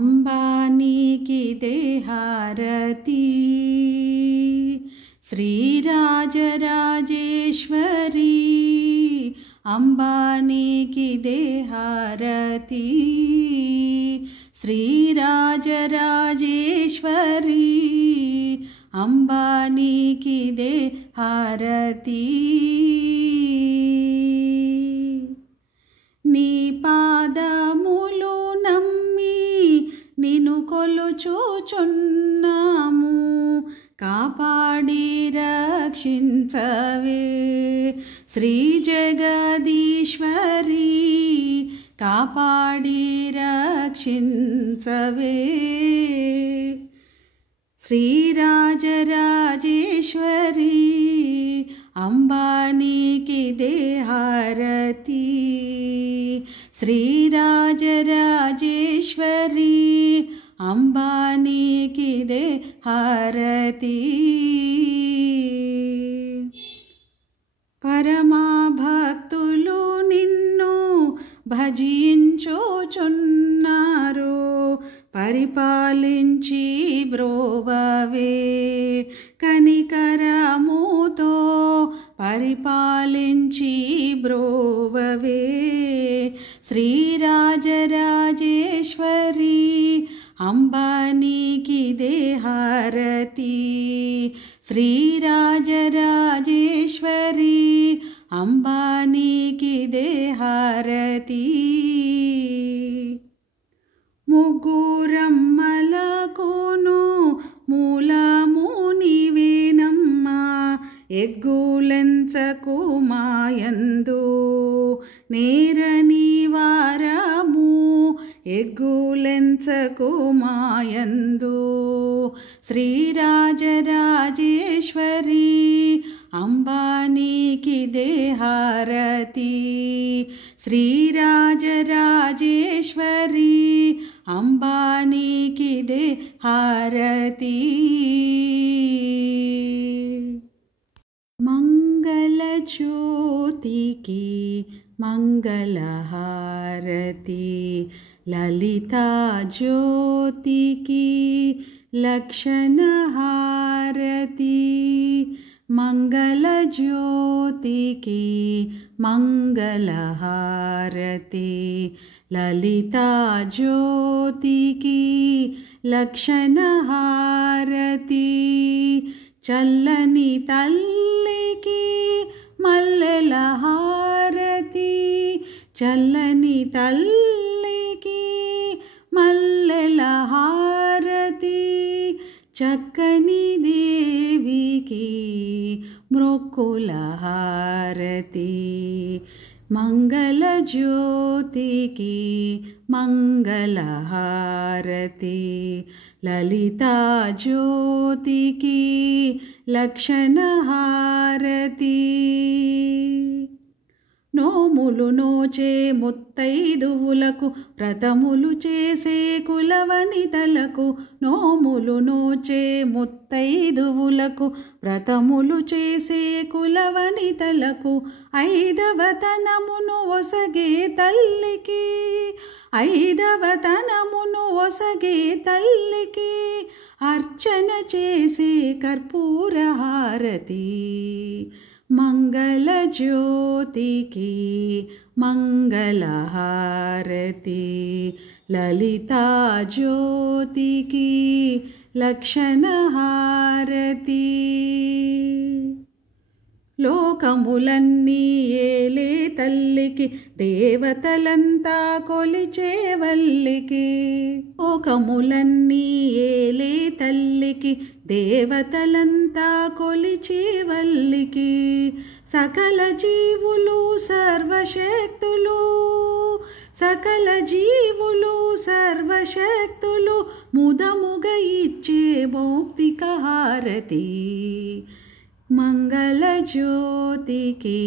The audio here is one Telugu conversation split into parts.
अंबानीकिदे हारती श्रीराजराजेश्वरी अंबानीकिदे हारती श्रीराजराजेश्वरी अंबानीकिदे हारती నీ పాదములు నమ్మి నిన్ను కొలుచుచున్నాము కాపాడి రక్షించవే శ్రీ జగదీశ్వరి కాపాడి రక్షించవే శ్రీరాజరాజేశ్వరి अंबानीकिदे हारती श्रीराजराजेश्वरी अंबानीकिदे हारती परमा भक्तुलु निन्नु भजिंचुచున్నారు పరిపాలించి బ్రోవవే కనికరముతో పరిపాలించి బ్రోవవే శ్రీరాజరాజేశ్వరి अंबानीकिदे हारती श्रीराजराजेश्वरी अंबानीकिदे हारती ముగ్గురమ్మలకును మూలము నీవేనమ్మా ఎగ్గులెంచకు మాయందు నేరని వారము ఎగ్గులెంచకు మాయందు శ్రీరాజరాజేశ్వరి अंबानीकिदे हारती श्रीराजराजेश्वरी अंबानीकिदे हारती मंगलज्योतिकी मंगलहारती ललिता ज्योतिकी लक्षणहारती मंगलज्योतिकी मंगलहारती ललिता ज्योतिकी लक्षणहारती चल्लनि तल्लिकी मल्लेल हारती चल्लनि तल्लिकी मल्लेल हारती चक्कनि देविकी मृक्कुल हारती मंगलज्योतिकी मंगलहारती ललिता ज्योतिकी लक्षणहारती నోములు నోచే ముత్తైదువులకు వ్రతములు చేసే కులవనితలకు నోములు నోచే ముత్తైదువులకు వ్రతములు చేసే కులవనితలకు ఐదవతనమును ఒసగే తల్లికి ఐదవతనమును ఒసగే తల్లికి అర్చన చేసే కర్పూర హారతి मंगलज्योतिकी मंगलहारती ललिता ज्योतिकी लक्षणहारती లోకములన్నీ ఏలే తల్లికి దేవతలంతా కొలిచే వల్లికి లోకములన్నీ ఏలే తల్లికి దేవతలంతా కొలిచే వల్లికి సకల జీవులు సర్వశక్తులు సకల జీవులు సర్వశక్తులు ముదముగ ఇచ్చే భౌతిక హారతి मंगलज्योतिकी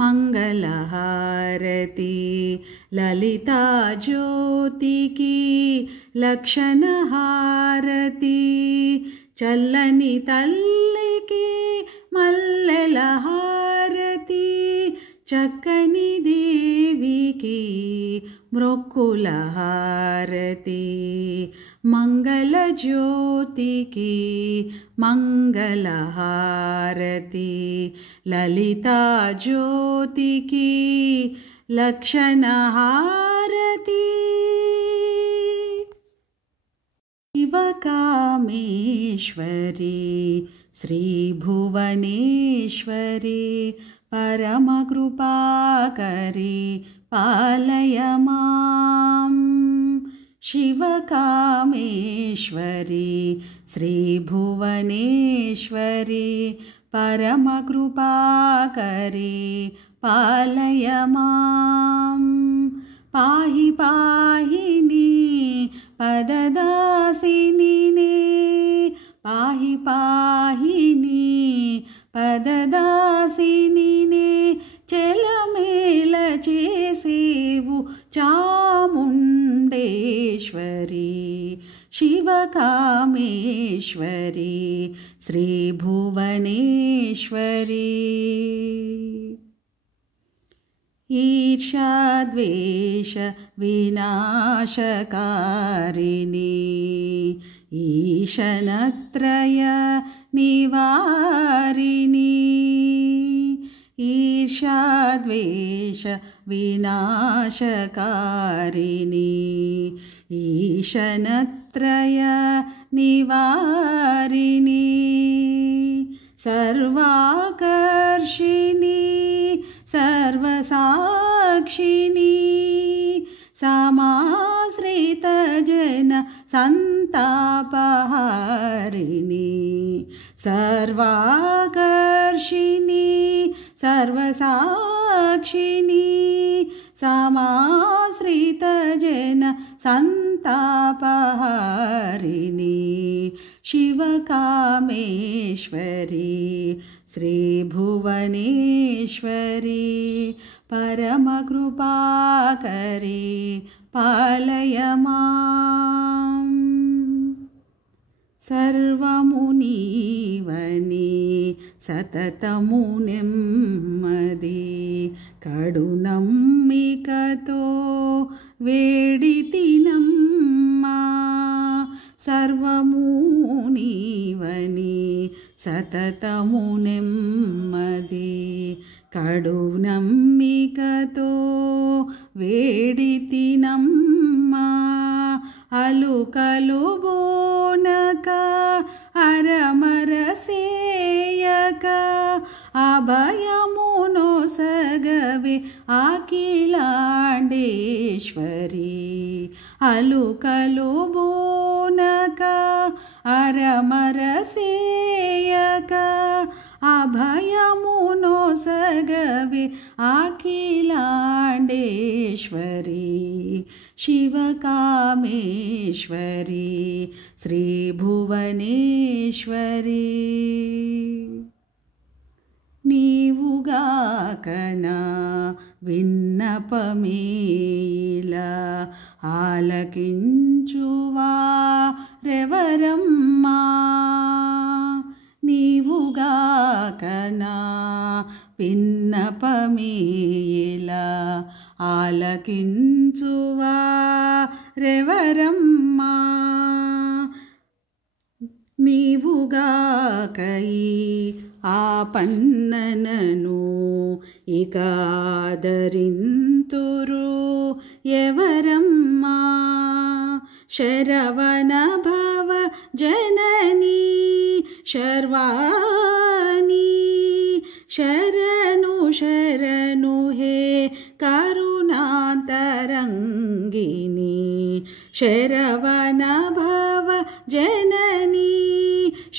मंगलहारती ललिता ज्योतिकी लक्षणहारती चल्लनि तल्लिकी मल्लेल हारती चक्कनि देविकी మృక్కుల హారతి మంగళజ్యోతికి మంగళ హారతి లలితా జ్యోతికి లక్షణ హారతి శివకామేశ్వరి శ్రీభువనేశ్వరి పరమకృపాకరి పాలయ మాం శివకామేశ్వరి శ్రీభువనేశ్వరి పరమకృపాకరి పాలయ మాం పాహి పాహిని పదదాసినినే పాహి పాహిని పదదాసినినే చెలమేల చేసేవు చాముండేశ్వరి శివకామేశ్వరి శ్రీభువనేశ్వరి ఈర్ష్యాద్వేష వినాశకారిణి ఈశనత్రయ నివారిణి ఈర్ష్యాద్వేష వినాశకారిణి ఈశనత్రయ నివారిణి సర్వాకర్షిణి సర్వసాక్షిణి సమాశ్రిత జన సంతాపహారిణి సర్వాకర్షిణి సర్వసాక్షిణి సమాశ్రిత జన సంతాపహారిణి శివకామేశ్వరి శ్రీభువనేశ్వరి పరమకృపాకరి పాలయ మాం సర్వమునీవని సతతము నెమ్మది కడునమ్మికతో వేడితినమ్మా సర్వమునీవని సతతము నెమ్మది కడునమ్మికతో వేడితినమ్మా అలుకలు బోనక అరమరసేయక అభయమునొసగవే అఖిలాండేశ్వరి అలుకలు బోనక అరమరసేయక అభయమునొసగవే అఖిలాండేశ్వరి శివకామేశ్వరి శ్రీభువనేశ్వరి నీవుగాకనా విన్నపమేలా ఆలకించువా రెవరమ్మా నీవుగాకనా విన్నపమేలా ఆలకించువా రెవరమ్మా నీవుగాకయి ఆపన్ననను ఇక ఆదరింతురు ఎవరమ్మా శరవణ భవ జననీ శర్వాణి శరణు శరణు హే కరుణాంతరంగిని శరవణ భవ జననీ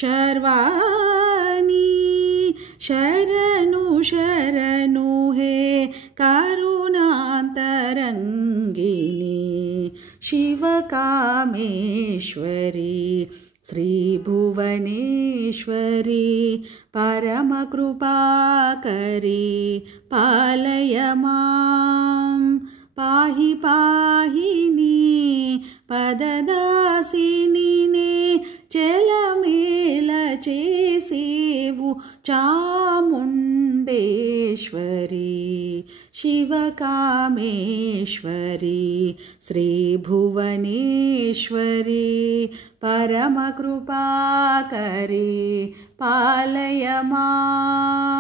శర్వాణి శరణు శరణు హే కరుణాంతరంగిని శివకామేశ్వరి శ్రీభువనేశ్వరి పరమకృపాకరి పాలయ మాం పాహి పాహిని పదదాసినినే చలమేల చేసేవు చాముండేశ్వరి शिवकामेश्वरी श्रीभुवनेश्वरी परमकृपाकरी पालय माम्।